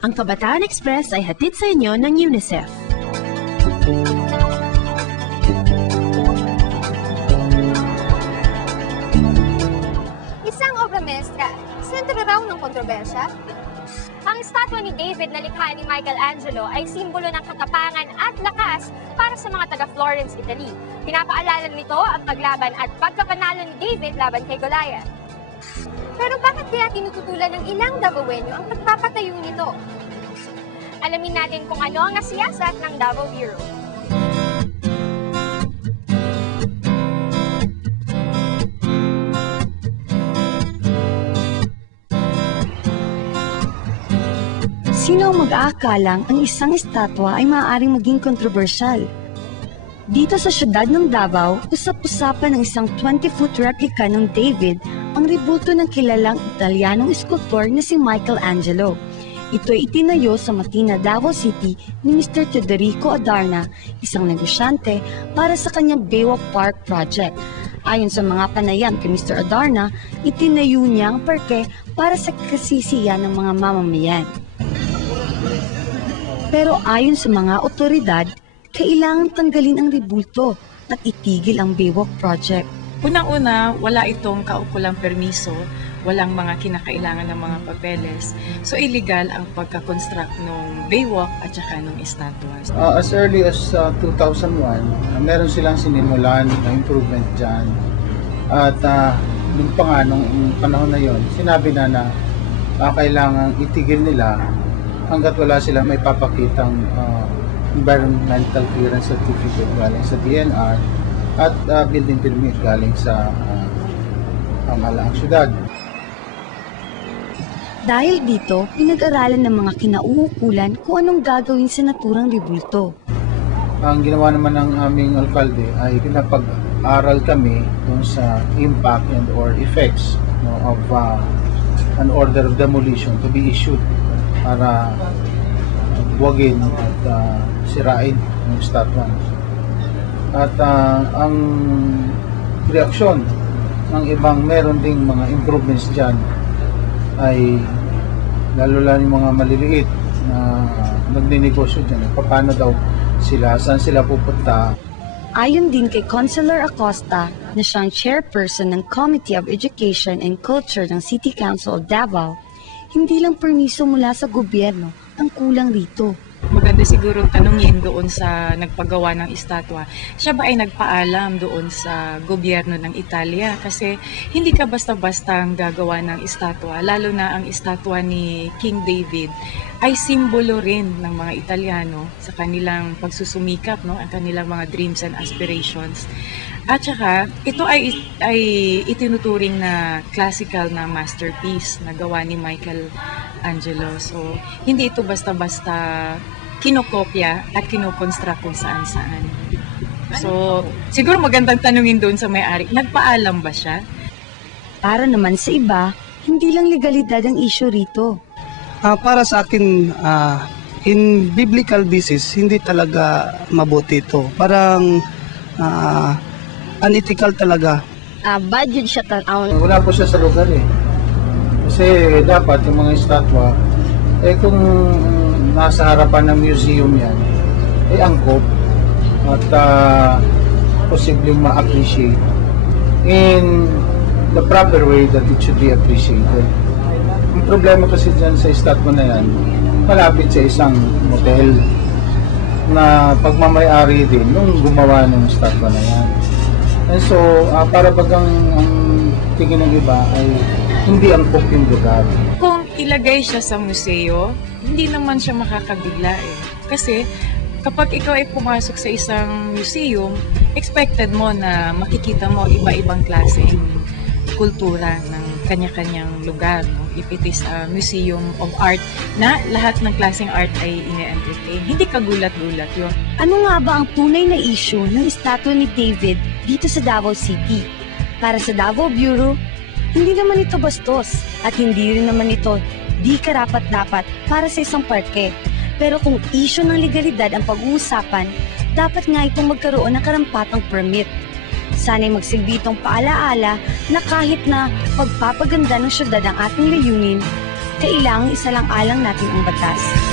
Ang Kabataan Express ay hatid sa inyo ng UNICEF. Isang obra maestra, sentro raw ng kontrobersya. Ang estatwa ni David na likha ni Michelangelo ay simbolo ng katapangan at lakas para sa mga taga-Florence, Italy. Pinapaalala nito ang paglaban at pagkapanalo ni David laban kay Goliath. Pero bakit kaya tinututulan ng ilang Davaoenyo ang pagpapatayo nito? Alamin natin kung ano ang nasiyasat ng Davao Bureau. Sino ang mag-aakalang ang isang estatwa ay maaaring maging kontrobersyal? Dito sa siyudad ng Davao, usap-usapan ng isang 20-foot replica ng David ang rebulto ng kilalang Italianong sculptor na si Michelangelo. Ito ay itinayo sa Matina, Davao City ni Mr. Teodorico Adarna, isang negosyante, para sa kanyang Baywalk Park project. Ayon sa mga panayam kay Mr. Adarna, itinayo niya ang parke para sa kasisiyan ng mga mamamayan. Pero ayon sa mga otoridad, kailangang tanggalin ang rebulto at itigil ang Baywalk project. Unang-una, wala itong kaukulang permiso, walang mga kinakailangan ng mga papeles. So illegal ang pagka-construct ng Baywalk at saka ng estatwa. As early as 2001, meron silang sinimulan na improvement dyan. At nung pa nga, nung panahon na yon, sinabi na kailangan itigil nila hanggat wala silang may papakitang environmental clearance certificate galing sa DNR at building permit galing sa pamahalaang syudad. Dahil dito, pinag-aralan ng mga kinauukulan kung anong gagawin sa naturang rebulto. Ang ginawa naman ng aming alkalde ay pinapag-aral kami dun sa impact and or effects of an order of demolition to be issued para buwagin at sirain ng estatwa. At ang reaksyon ng ibang meron ding mga improvements dyan ay lalo lang yung mga maliliit na nagninegosyo dyan. Paano daw sila, saan sila pupunta? Ayon din kay Councilor Acosta na siyang chairperson ng Committee of Education and Culture ng City Council of Davao, hindi lang permiso mula sa gobyerno ang kulang rito. Maganda siguro tanungin doon sa nagpagawa ng estatwa, siya ba ay nagpaalam doon sa gobyerno ng Italia? Kasi hindi ka basta-basta ang gagawa ng estatwa, lalo na ang estatwa ni King David ay simbolo rin ng mga Italiano sa kanilang pagsusumikap, no? Ang kanilang mga dreams and aspirations. At saka, ito ay itinuturing na classical na masterpiece na gawa ni Michelangelo. So, hindi ito basta-basta kinokopya at kinokonstruct kung saan-saan. So, siguro magandang tanungin doon sa may-ari, nagpaalam ba siya? Para naman sa iba, hindi lang legalidad ang issue rito. Para sa akin, in biblical basis, hindi talaga mabuti ito. Parang unethical talaga. Bad yun siya Wala po siya sa lugar eh. Kasi dapat yung mga estatwa, kung nasa harapan ng museum yan, angkop at posibleng ma-appreciate in the proper way that it should be appreciated. Ang problema kasi dyan sa estatwa na yan, malapit sa isang motel na pagmamayari din nung gumawa ng estatwa na yan. And so, para bagang ang tingin ng iba ay hindi angkop yung lugar. Kung ilagay siya sa museo, hindi naman siya makakabigla eh. Kasi kapag ikaw ay pumasok sa isang museum, expected mo na makikita mo iba-ibang klaseng kultura ng kanya-kanyang lugar. No? If it is a museum of art na lahat ng klaseng art ay ine-entertain, hindi ka gulat-gulat yun. Ano nga ba ang tunay na issue ng estatwa ni David dito sa Davao City? Para sa Davao Bureau, hindi naman ito bastos at hindi rin naman ito di karapat-dapat para sa isang parke. Pero kung issue ng legalidad ang pag-uusapan, dapat nga itong magkaroon ng karampatang permit. Sana'y magsilbi itong paalaala na kahit na pagpapaganda ng syudad ang ating layunin, kailangang isalang-alang natin ang batas